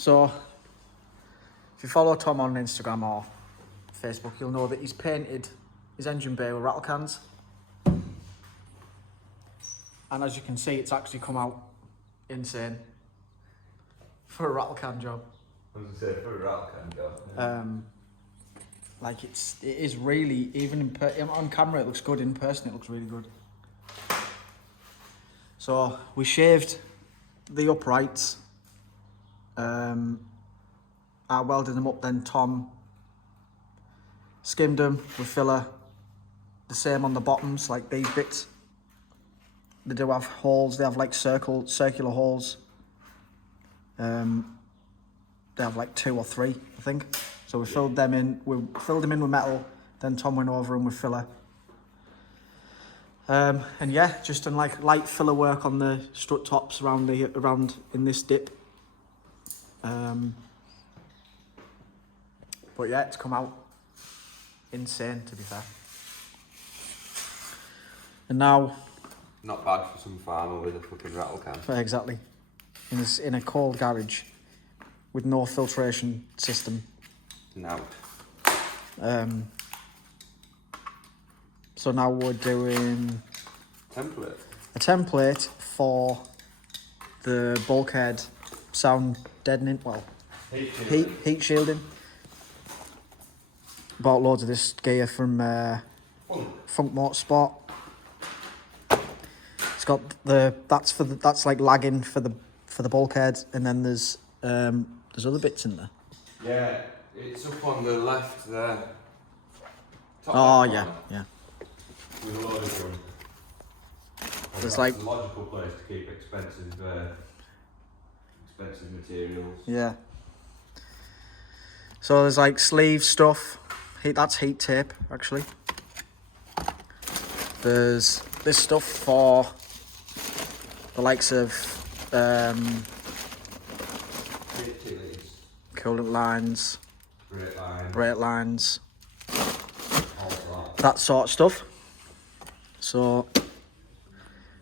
So, if you follow Tom on Instagram or Facebook, you'll know that he's painted his engine bay with rattle cans. And as you can see, it's actually come out insane for a rattle can job. I was going to say, for a rattle can job. Like it is really, even on camera it looks good, in person it looks really good. So we shaved the uprights, I welded them up, then Tom skimmed them with filler, the same on the bottoms, like these bits. They do have holes, they have like circular holes. They have like 2 or 3, I think. So we filled them in with metal, then Tom went over them with filler. And yeah, just done like light filler work on the strut tops around in this dip. But yeah, it's come out insane, to be fair. And now, not bad for some farmer with a fucking rattle can. Exactly. In a cold garage with no filtration system. No. So now we're doing a template for the bulkhead sound deadening, well, heat shielding. Bought loads of this gear from Funk Motorsport. It's got that's like lagging for the bulkhead, and then there's other bits in there. Yeah, it's up on the left there. Oh yeah. With a load of them. There's like a logical place to keep expensive materials. Yeah. So there's like sleeve stuff. That's heat tape, actually. There's this stuff for the likes of coolant lines, brake lines, that sort of stuff. So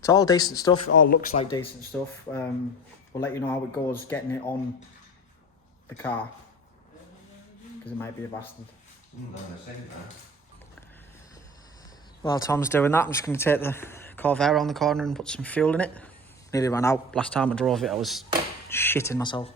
it's all decent stuff. It all looks like decent stuff. We'll let you know how it goes getting it on the car, because it might be a bastard. While Tom's doing that, I'm just going to take the Corvair around the corner and put some fuel in it. Nearly ran out. Last time I drove it, I was shitting myself.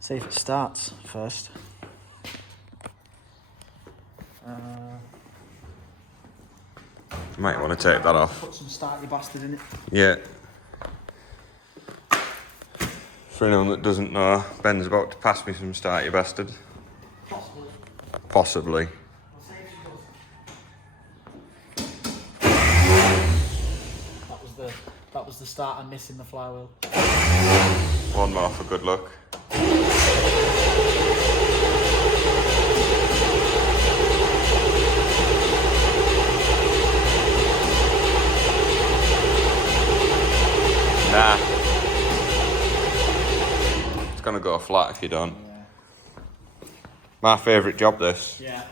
See if it starts first. Might want to take that off. Put some starty bastard in it. Yeah. For anyone that doesn't know, Ben's about to pass me some starty bastard. Possibly. That was the starter missing the flywheel. One more for good luck. Nah. It's gonna go flat if you don't. Yeah. My favourite job, this. Yeah.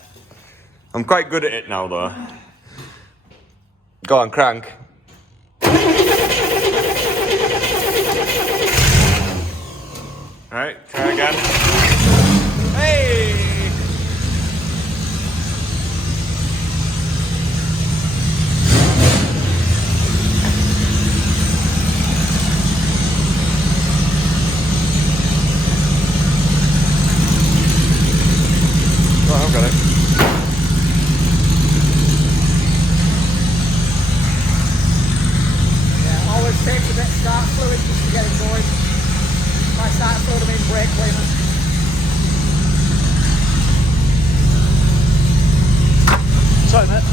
I'm quite good at it now, though. Go on, crank. Alright, try again. Hey! Oh, I've got it. Yeah, always takes a bit of start fluid just to get it going. If I start throwing them in brake cleaner. Sorry mate,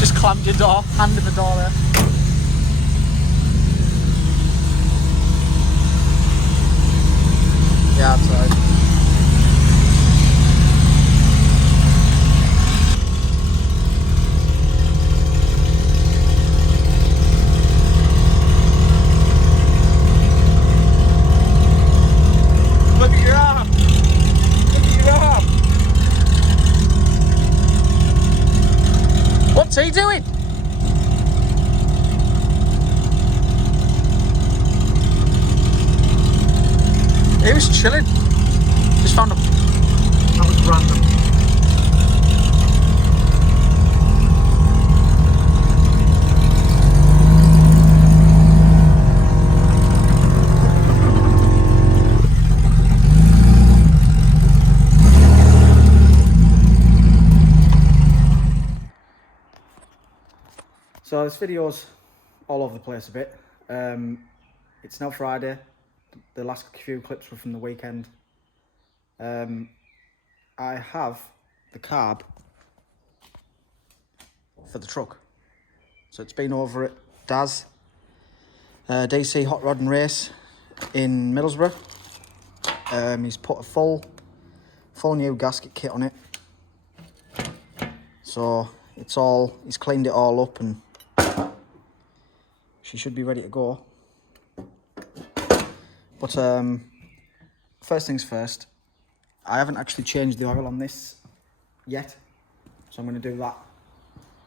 just clammed your door, hand in the door there. Yeah, that's right. Look at your arm! Look at your arm! What's he doing? He was chilling. Just found him. That was random. So this video's all over the place a bit. It's now Friday. The last few clips were from the weekend. I have the carb for the truck. So it's been over at Daz, DC Hot Rod and Race in Middlesbrough. He's put a full new gasket kit on it. So he's cleaned it all up and she should be ready to go. But first things first, I haven't actually changed the oil on this yet, so I'm going to do that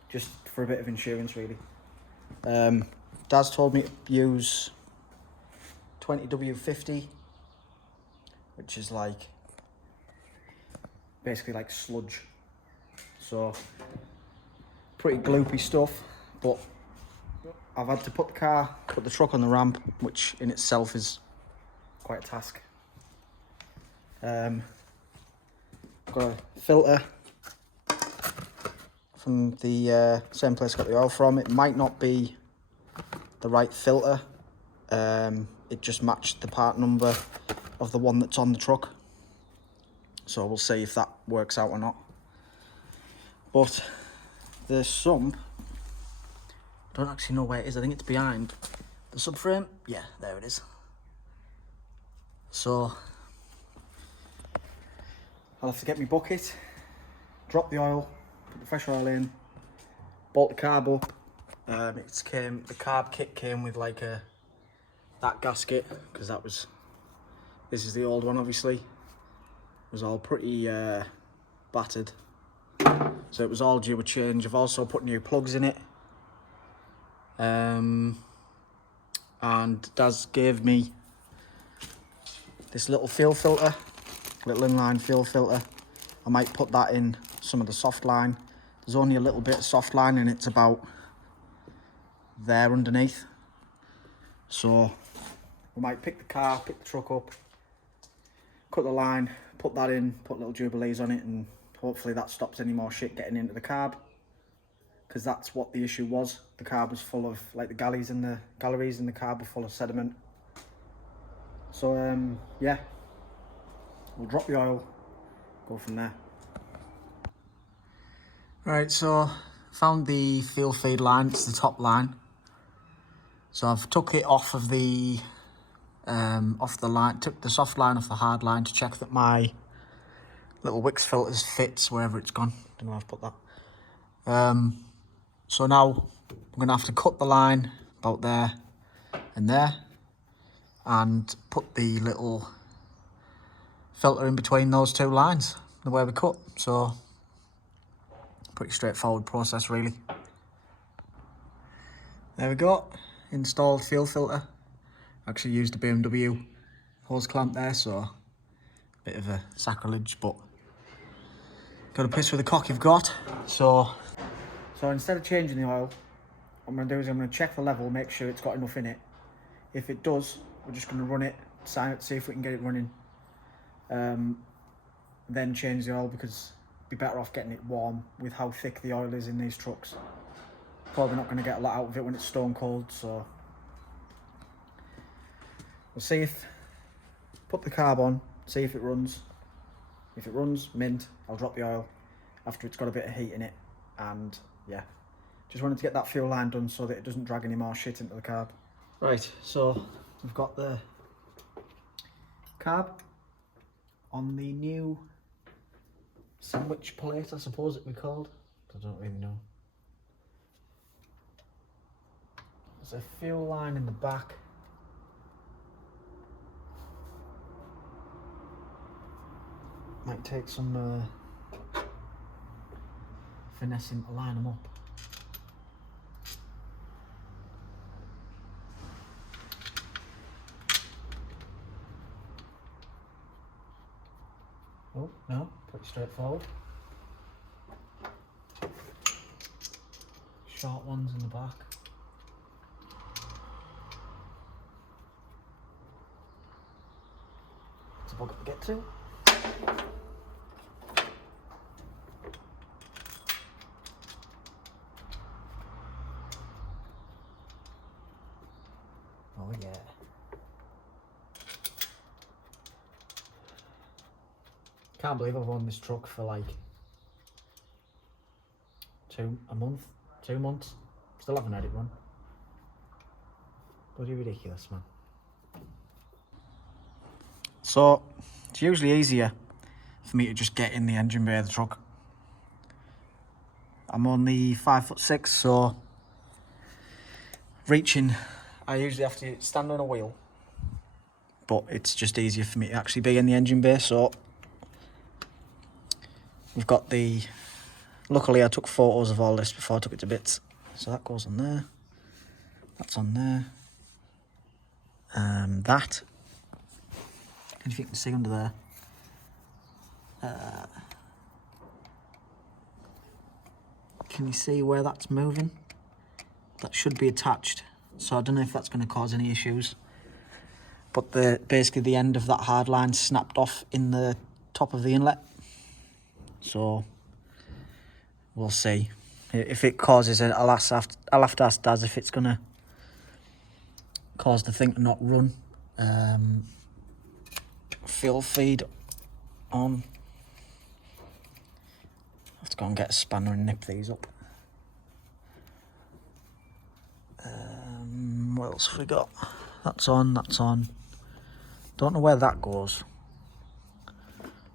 just for a bit of insurance, really. Daz told me to use 20W50, which is like basically like sludge, so pretty gloopy stuff. But I've had to put the truck on the ramp, which in itself is quite a task. Got a filter from the same place I got the oil from. It might not be the right filter. It just matched the part number of the one that's on the truck. So we'll see if that works out or not. But the sump, I don't actually know where it is. I think it's behind the subframe. Yeah, there it is. So I'll have to get my bucket, drop the oil, put the fresh oil in, bolt the carb up. The carb kit came with like that gasket, because this is the old one, obviously. It was all pretty battered, so it was all due a change. I've also put new plugs in it. And Daz gave me this little fuel filter, little inline fuel filter. I might put that in some of the soft line. There's only a little bit of soft line and it's about there underneath. So we might pick the truck up, cut the line, put that in, put little jubilees on it, and hopefully that stops any more shit getting into the carb. Because that's what the issue was. The carb was full of, like, the galleries in the carb were full of sediment. So yeah, we'll drop the oil, go from there. Right, so found the fuel feed line. It's the top line. So I've took it off of the line, took the soft line off the hard line to check that my little Wix filters fits wherever it's gone. Don't know how I've put that. So now I'm gonna have to cut the line about there and there, and put the little filter in between those two lines, the way we cut. So pretty straightforward process, really. There we go, installed fuel filter. Actually used a BMW hose clamp there, so a bit of a sacrilege, but got to piss with the cock you've got. So instead of changing the oil, what I'm going to do is I'm going to check the level, make sure it's got enough in it. If it does, we're just going to run it, sign it, see if we can get it running. Then change the oil, because it'd be better off getting it warm with how thick the oil is in these trucks. Probably not going to get a lot out of it when it's stone cold, so we'll see put the carb on, see if it runs. If it runs, mint, I'll drop the oil after it's got a bit of heat in it. And yeah, just wanted to get that fuel line done so that it doesn't drag any more shit into the carb. Right, so we've got the carb on the new sandwich plate, I suppose it would be called. I don't really know. There's a fuel line in the back. Might take some finessing to line them up. Oh, no, pretty straightforward. Short ones in the back. It's a bugger to get to. Oh yeah. Can't believe I've owned this truck for like 2 months. Still haven't had it run. Bloody ridiculous, man. So, it's usually easier for me to just get in the engine bay of the truck. I'm only 5'6", so reaching, I usually have to stand on a wheel. But it's just easier for me to actually be in the engine bay, so we've got the... Luckily I took photos of all this before I took it to bits. So that goes on there. That's on there. That. And if you can see under there. Can you see where that's moving? That should be attached. So I don't know if that's going to cause any issues. But basically the end of that hard line snapped off in the top of the inlet. So we'll see. If it causes it, I'll have to ask Daz if it's going to cause the thing to not run. Fuel feed on. I have to go and get a spanner and nip these up. What else have we got? That's on, that's on. Don't know where that goes.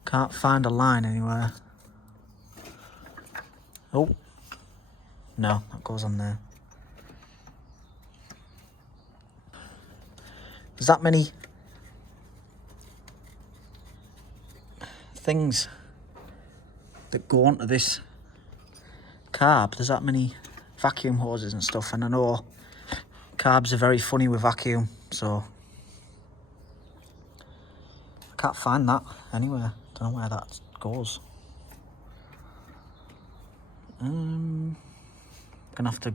Can't find a line anywhere. Oh. No, that goes on there. There's that many things that go onto this carb. There's that many vacuum hoses and stuff, and I know carbs are very funny with vacuum, so I can't find that anywhere. Don't know where that goes. Gonna have to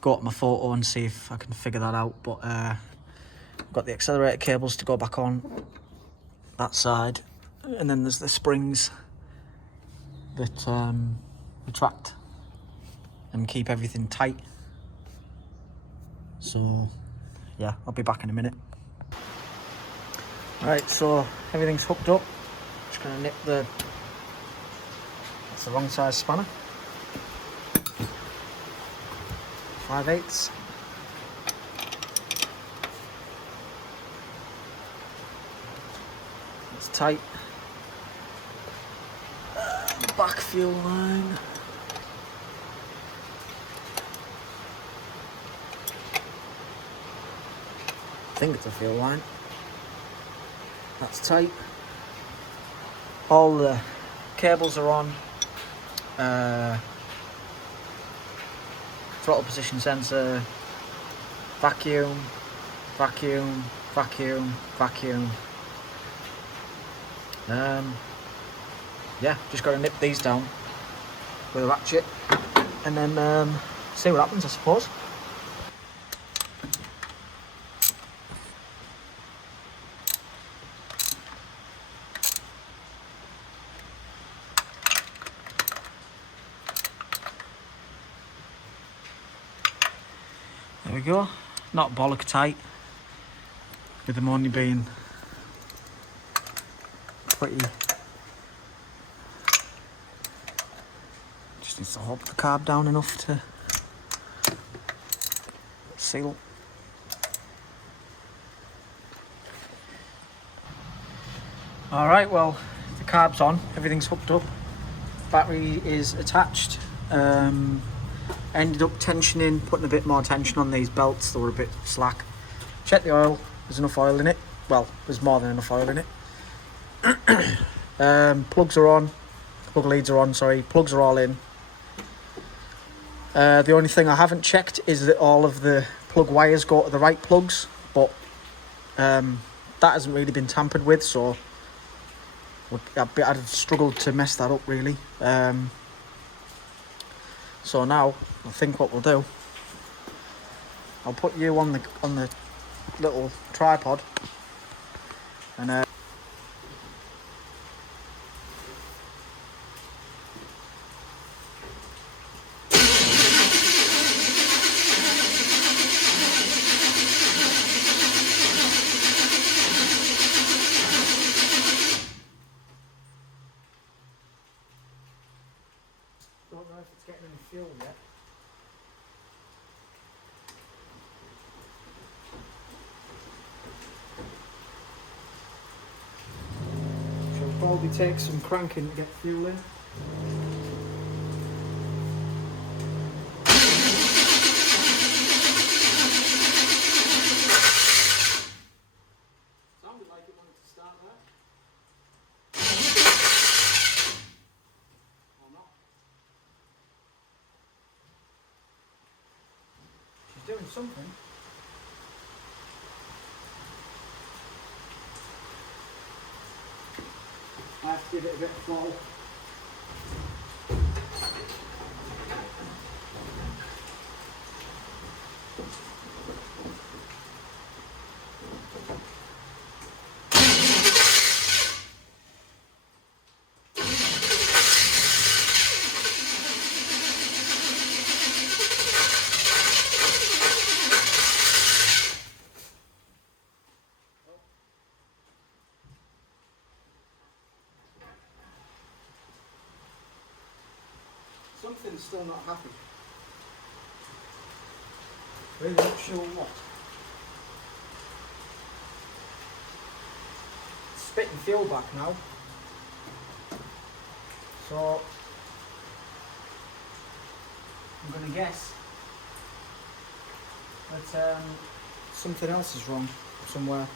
go up my photo and see if I can figure that out, but I've got the accelerator cables to go back on that side, and then there's the springs that retract and keep everything tight. So yeah, I'll be back in a minute. Right, so everything's hooked up. Just gonna nip that's the wrong size spanner. 5/8. It's tight. Back fuel line. I think it's a fuel line. That's tight. All the cables are on. Throttle position sensor, vacuum, vacuum, vacuum, vacuum. Yeah, just got to nip these down with a ratchet and then see what happens, I suppose. There we go, not bollock tight, with them only being pretty. Just needs to hold the carb down enough to seal. Alright, well, the carb's on, everything's hooked up, battery is attached. Ended up tensioning, putting a bit more tension on these belts, they were a bit slack. Check the oil, there's enough oil in it. Well, there's more than enough oil in it. Plugs are on, plug leads are on, sorry, plugs are all in. The only thing I haven't checked is that all of the plug wires go to the right plugs, but that hasn't really been tampered with, so I'd struggled to mess that up really. So now I think what we'll do, I'll put you on the little tripod, and don't know if it's getting any fuel yet. Shall probably take some cranking to get fuel in. Sounded like it wanted to start there. Or not. She's doing something. I have to give it a bit of flow. Something's still not happy. Really not sure what. It's spitting fuel back now. So I'm gonna guess that something else is wrong somewhere.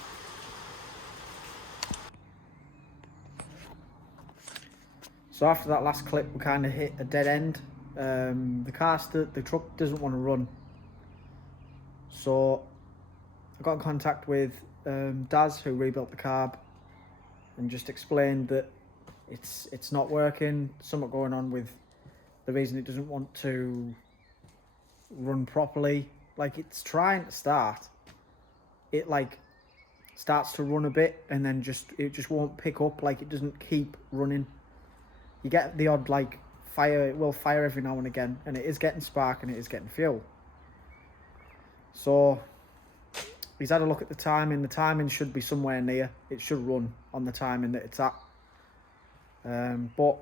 So after that last clip, we kind of hit a dead end. The truck doesn't want to run. So I got in contact with Daz, who rebuilt the carb, and just explained that it's not working. Something going on with the reason it doesn't want to run properly. Like, it's trying to start. It like starts to run a bit, and then it just won't pick up. Like, it doesn't keep running. You get the odd like fire, it will fire every now and again, and it is getting spark and it is getting fuel. So he's had a look at the timing. The timing should be somewhere near. It should run on the timing that it's at. But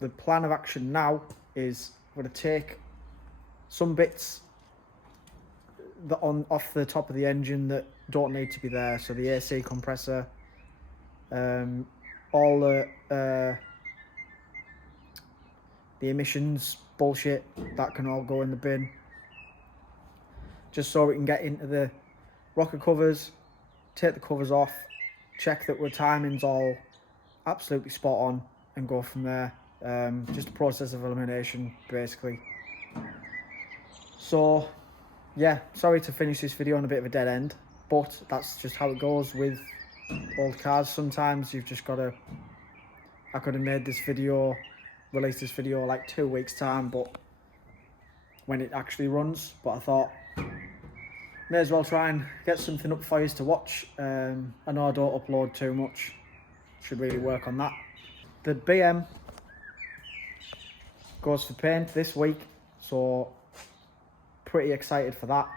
the plan of action now is I'm going to take some bits off the top of the engine that don't need to be there. So the AC compressor, all the emissions bullshit, that can all go in the bin, just so we can get into the rocker covers, take the covers off, check that our timing's all absolutely spot on, and go from there. Just a process of elimination basically. So yeah, sorry to finish this video on a bit of a dead end, but that's just how it goes with old cars. Sometimes you've just got to, I could have made this video, released this video like 2 weeks time, but when it actually runs, but I thought may as well try and get something up for you to watch. I know I don't upload too much, should really work on that. The BM goes for paint this week, so pretty excited for that.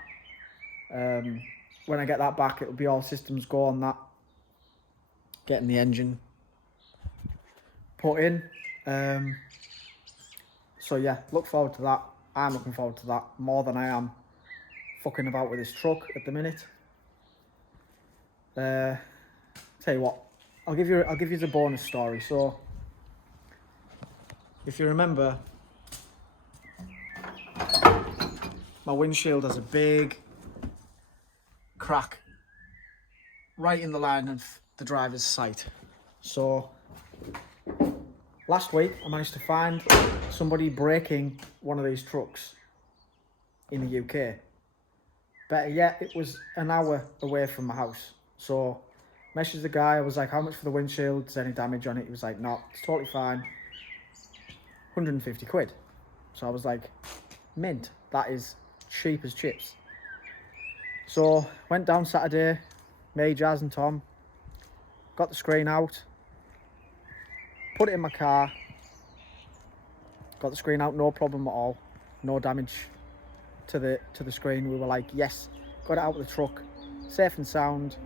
When I get that back, it'll be all systems go on that, getting the engine put in. So yeah, look forward to that. I'm looking forward to that more than I am fucking about with this truck at the minute. Tell you what, I'll give you the bonus story. So if you remember, my windshield has a big crack right in the line of the driver's sight. So last week I managed to find somebody braking one of these trucks in the UK. Better yet, it was an hour away from my house. So Messaged the guy, I was like, how much for the windshield? Is there any damage on it? He was like, no, it's totally fine. 150 quid. So I was like, mint, that is cheap as chips. So went down Saturday, me, Jazz and Tom, got the screen out, put it in my car, got the screen out, no problem at all, no damage to the screen. We were like, yes, got it out of the truck, safe and sound,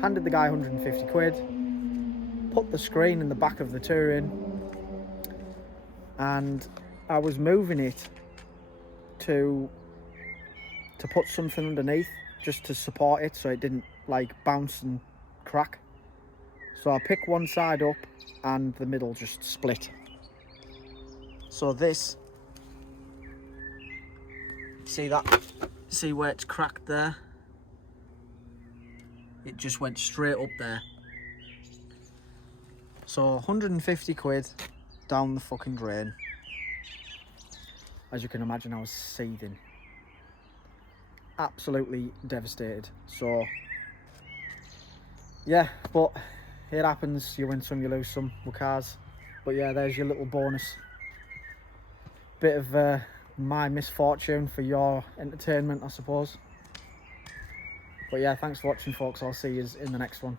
handed the guy 150 quid, put the screen in the back of the touring, and I was moving it to put something underneath just to support it so it didn't like bounce and crack. So I picked one side up and the middle just split. So this, see that? See where it's cracked there? It just went straight up there. So 150 quid down the fucking drain. As you can imagine, I was seething. Absolutely devastated. So yeah, but it happens. You win some, you lose some with cars. But yeah, there's your little bonus. Bit of my misfortune for your entertainment, I suppose. But yeah, thanks for watching, folks. I'll see you in the next one.